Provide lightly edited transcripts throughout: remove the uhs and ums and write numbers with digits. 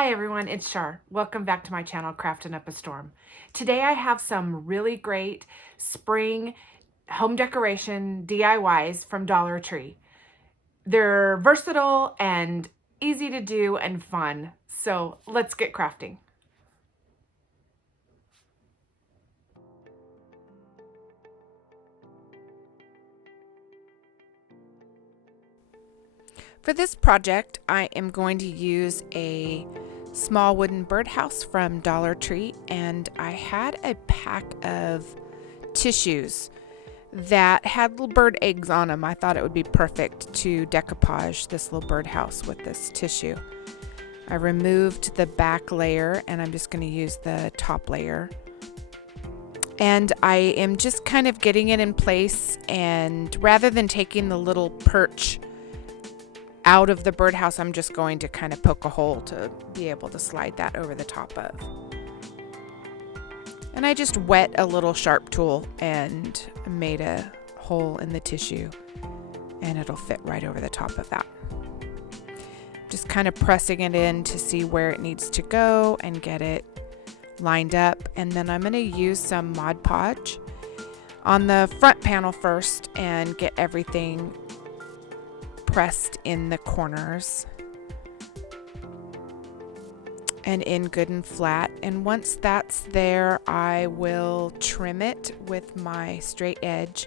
Hi everyone, it's Shar. Welcome back to my channel, Crafting Up a Storm. Today I have some really great spring home decoration DIYs from Dollar Tree. They're versatile and easy to do and fun. So let's get crafting. For this project, I am going to use a small wooden birdhouse from Dollar Tree, and I had a pack of tissues that had little bird eggs on them. I thought it would be perfect to decoupage this little birdhouse with this tissue. I removed the back layer and I'm just going to use the top layer. And I am just kind of getting it in place, and rather than taking the little perch out of the birdhouse, I'm just going to kind of poke a hole to be able to slide that over the top of. And I just wet a little sharp tool and made a hole in the tissue, and it'll fit right over the top of that. Just kind of pressing it in to see where it needs to go and get it lined up. And then I'm going to use some Mod Podge on the front panel first and get everything pressed in the corners and in good and flat. And once that's there, I will trim it with my straight edge.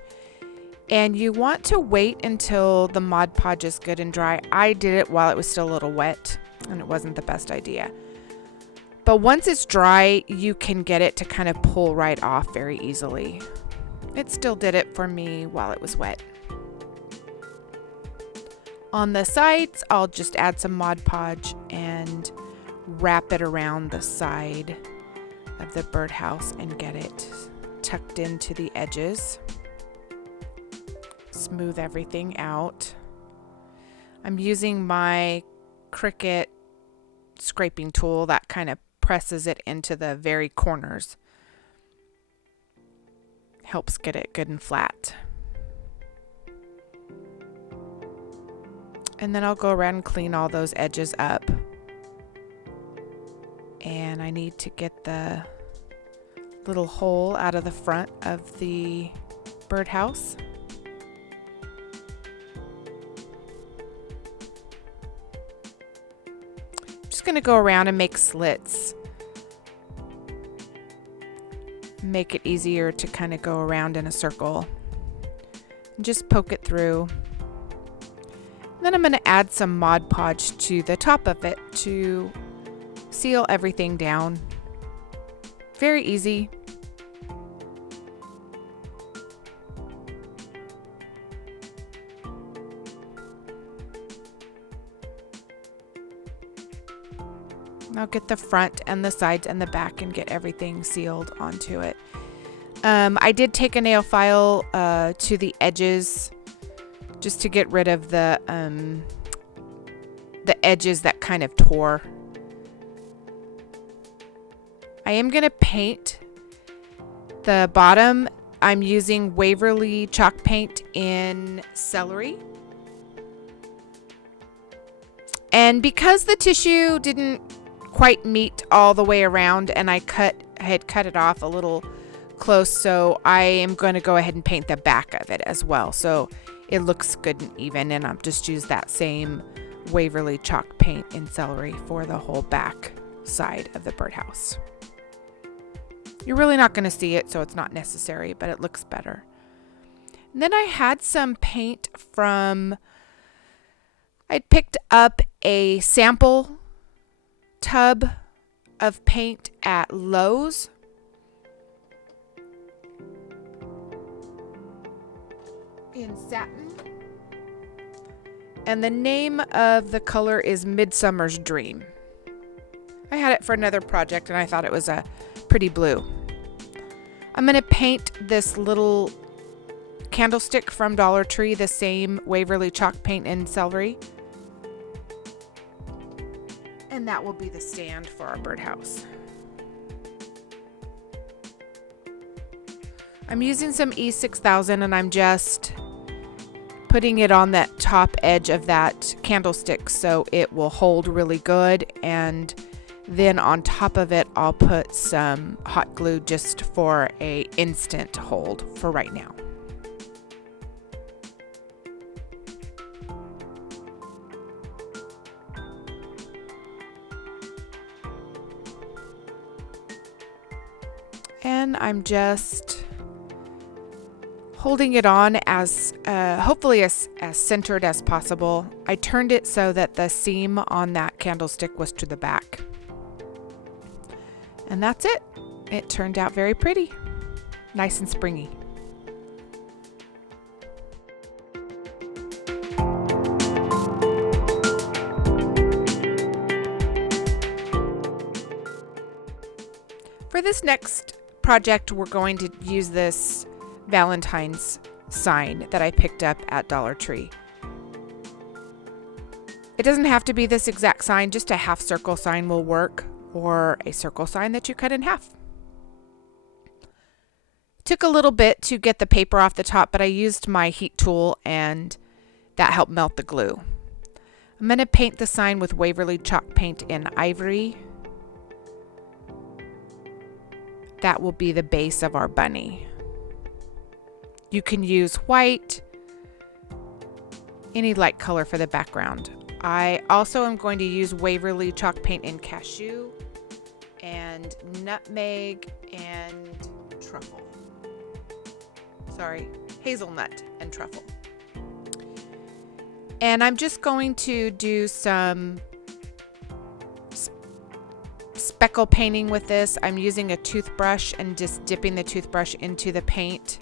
And you want to wait until the Mod Podge is good and dry. I did it while it was still a little wet, and it wasn't the best idea. But once it's dry, you can get it to kind of pull right off very easily. It still did it for me while it was wet. On the sides, I'll just add some Mod Podge and wrap it around the side of the birdhouse and get it tucked into the edges. Smooth everything out. I'm using my Cricut scraping tool that kind of presses it into the very corners. Helps get it good and flat. And then I'll go around and clean all those edges up. And I need to get the little hole out of the front of the birdhouse. I'm just going to go around and make slits. Make it easier to kind of go around in a circle. And just poke it through. Then I'm going to add some Mod Podge to the top of it to seal everything down. Very easy. I'll get the front and the sides and the back and get everything sealed onto it. I did take a nail file to the edges just to get rid of the edges that kind of tore. I am going to paint the bottom. I'm using Waverly chalk paint in celery. And because the tissue didn't quite meet all the way around, and I had cut it off a little close, so I am going to go ahead and paint the back of it as well, so it looks good and even. And I'll just use that same Waverly chalk paint in celery for the whole back side of the birdhouse. You're really not going to see it, so it's not necessary, but it looks better. And then I had some paint from, I'd picked up a sample tub of paint at Lowe's. In satin. And the name of the color is Midsummer's Dream. I had it for another project and I thought it was a pretty blue. I'm going to paint this little candlestick from Dollar Tree the same Waverly chalk paint in celery. And that will be the stand for our birdhouse. I'm using some E6000 and I'm just putting it on that top edge of that candlestick so it will hold really good and Then on top of it, I'll put some hot glue just for a instant hold for right now. And I'm just holding it on as hopefully as centered as possible. I turned it so that the seam on that candlestick was to the back. And that's it. It turned out very pretty, nice and springy. For this next project, we're going to use this Valentine's sign that I picked up at Dollar Tree. It doesn't have to be this exact sign, just a half circle sign will work, or a circle sign that you cut in half. Took a little bit to get the paper off the top, but I used my heat tool and that helped melt the glue. I'm going to paint the sign with Waverly chalk paint in ivory. That will be the base of our bunny. You can use white, any light color for the background. I also am going to use Waverly chalk paint in cashew and nutmeg and truffle. Sorry, hazelnut and truffle. And I'm just going to do some speckle painting with this. I'm using a toothbrush and just dipping the toothbrush into the paint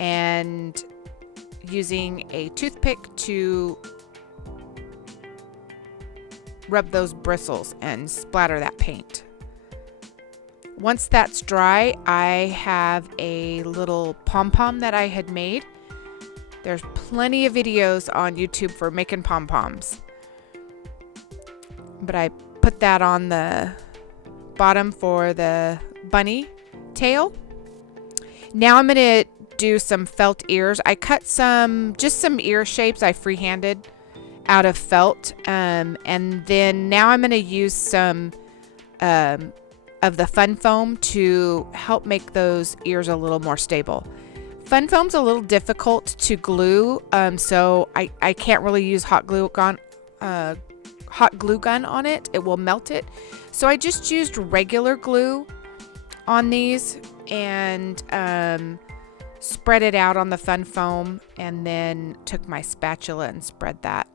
and using a toothpick to rub those bristles and splatter that paint. Once that's dry, I have a little pom-pom that I had made. There's plenty of videos on YouTube for making pom-poms. But I put that on the bottom for the bunny tail. Now I'm going to do some felt ears. I cut just some ear shapes I freehanded out of felt. And then now I'm going to use some of the fun foam to help make those ears a little more stable. Fun foam's a little difficult to glue, so I can't really use hot glue gun on it. It will melt it. So I just used regular glue on these and spread it out on the fun foam, and then took my spatula and spread that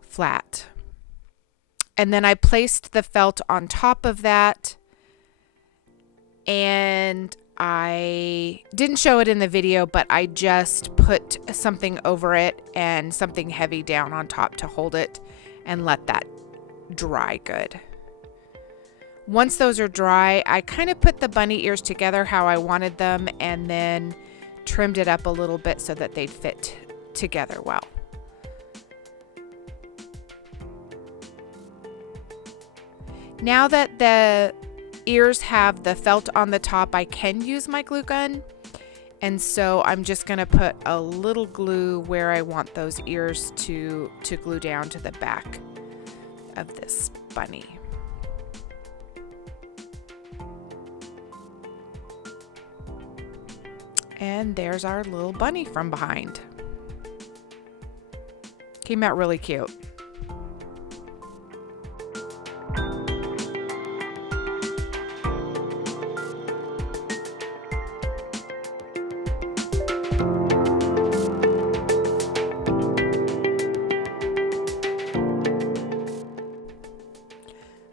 flat. And then I placed the felt on top of that, and I didn't show it in the video, but I just put something over it and something heavy down on top to hold it and let that dry good. Once those are dry, I kind of put the bunny ears together how I wanted them and then trimmed it up a little bit so that they'd fit together well. Now that the ears have the felt on the top, I can use my glue gun. And so I'm just going to put a little glue where I want those ears to glue down to the back of this bunny. And there's our little bunny from behind. Came out really cute.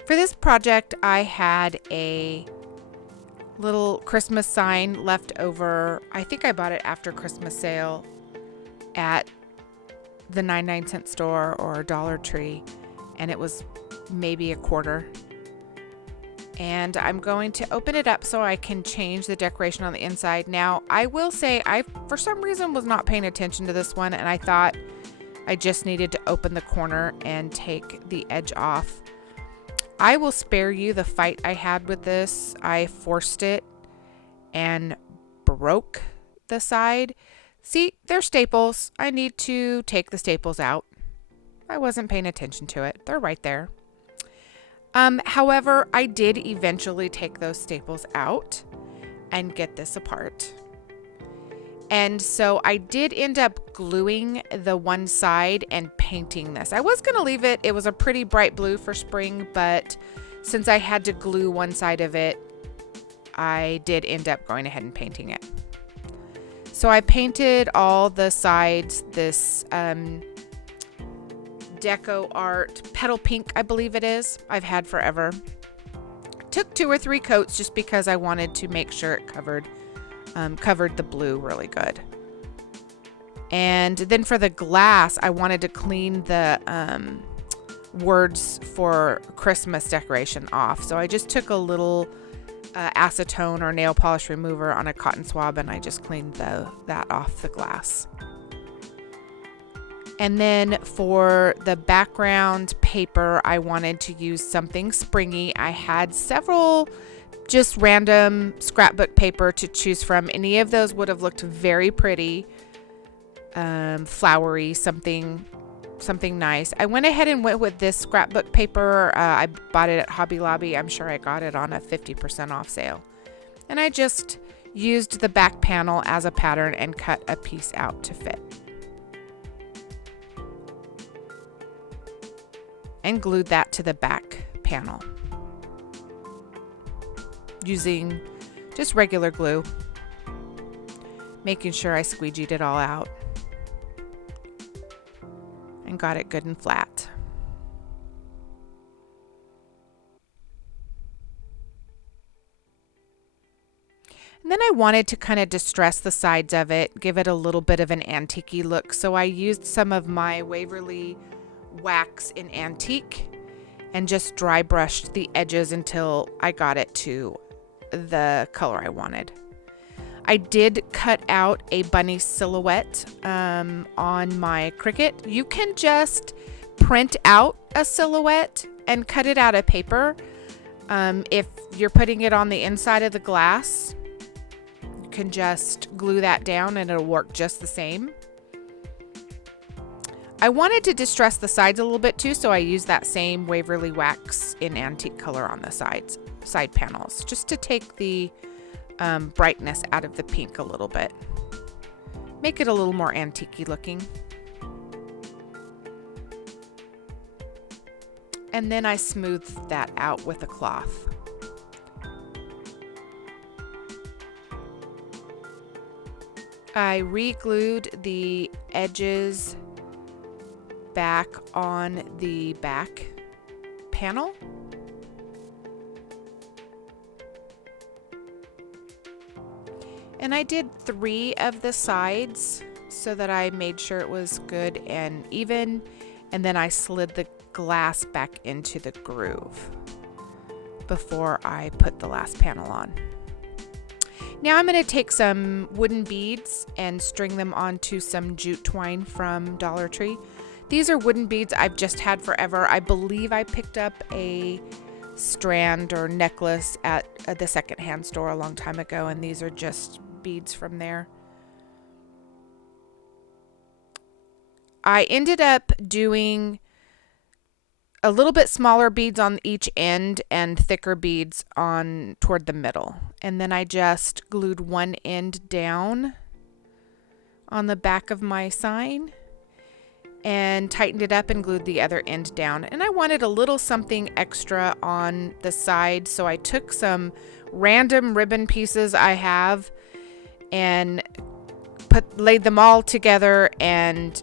For this project, I had a little Christmas sign left over. I think I bought it after Christmas sale at the 99-cent store or Dollar Tree, and it was maybe a quarter. And I'm going to open it up so I can change the decoration on the inside. Now, I will say I, for some reason, was not paying attention to this one, and I thought I just needed to open the corner and take the edge off. I will spare you the fight I had with this. I forced it and broke the side. See, they're staples. I need to take the staples out. I wasn't paying attention to it. They're right there. However, I did eventually take those staples out and get this apart. And so I did end up gluing the one side and painting this. I was going to leave it. It was a pretty bright blue for spring, but since I had to glue one side of it, I did end up going ahead and painting it. So I painted all the sides this Deco Art Petal Pink, I believe it is. I've had forever. Took 2 or 3 coats just because I wanted to make sure it covered the blue really good. And then for the glass, I wanted to clean the words for Christmas decoration off. So I just took a little acetone or nail polish remover on a cotton swab and I just cleaned that off the glass. And then for the background paper, I wanted to use something springy. I had several just random scrapbook paper to choose from. Any of those would have looked very pretty, flowery, something nice. I went ahead and went with this scrapbook paper. I bought it at Hobby Lobby. I'm sure I got it on a 50% off sale. And I just used the back panel as a pattern and cut a piece out to fit. And glued that to the back panel using just regular glue, making sure I squeegeed it all out and got it good and flat. And then I wanted to kind of distress the sides of it, give it a little bit of an antique-y look, so I used some of my Waverly wax in antique and just dry brushed the edges until I got it to the color I wanted. I did cut out a bunny silhouette on my Cricut. You can just print out a silhouette and cut it out of paper. If you're putting it on the inside of the glass, you can just glue that down and it'll work just the same. I wanted to distress the sides a little bit too, so I used that same Waverly wax in antique color on the side panels, just to take the brightness out of the pink a little bit. Make it a little more antique-y looking. And then I smoothed that out with a cloth. I re-glued the edges back on the back panel. And I did 3 of the sides so that I made sure it was good and even, and then I slid the glass back into the groove before I put the last panel on. Now I'm going to take some wooden beads and string them onto some jute twine from Dollar Tree. These are wooden beads I've just had forever. I believe I picked up a strand or necklace at the secondhand store a long time ago, and these are just beads from there. I ended up doing a little bit smaller beads on each end and thicker beads on toward the middle. And then I just glued one end down on the back of my sign and tightened it up and glued the other end down. And I wanted a little something extra on the side, so I took some random ribbon pieces I have and laid them all together and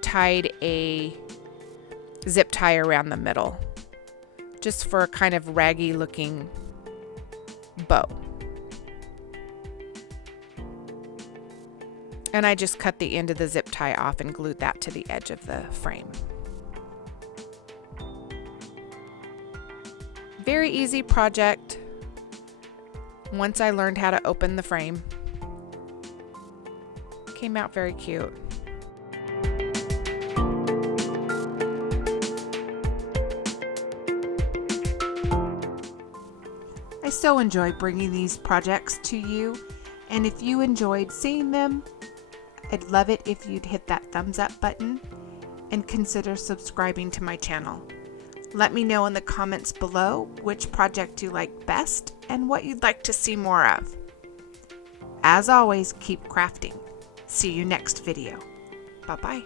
tied a zip tie around the middle, just for a kind of raggy looking bow. And I just cut the end of the zip tie off and glued that to the edge of the frame. Very easy project once I learned how to open the frame. Came out very cute. I so enjoy bringing these projects to you, and if you enjoyed seeing them, I'd love it if you'd hit that thumbs up button and consider subscribing to my channel. Let me know in the comments below which project you like best and what you'd like to see more of. As always, keep crafting. See you next video. Bye-bye.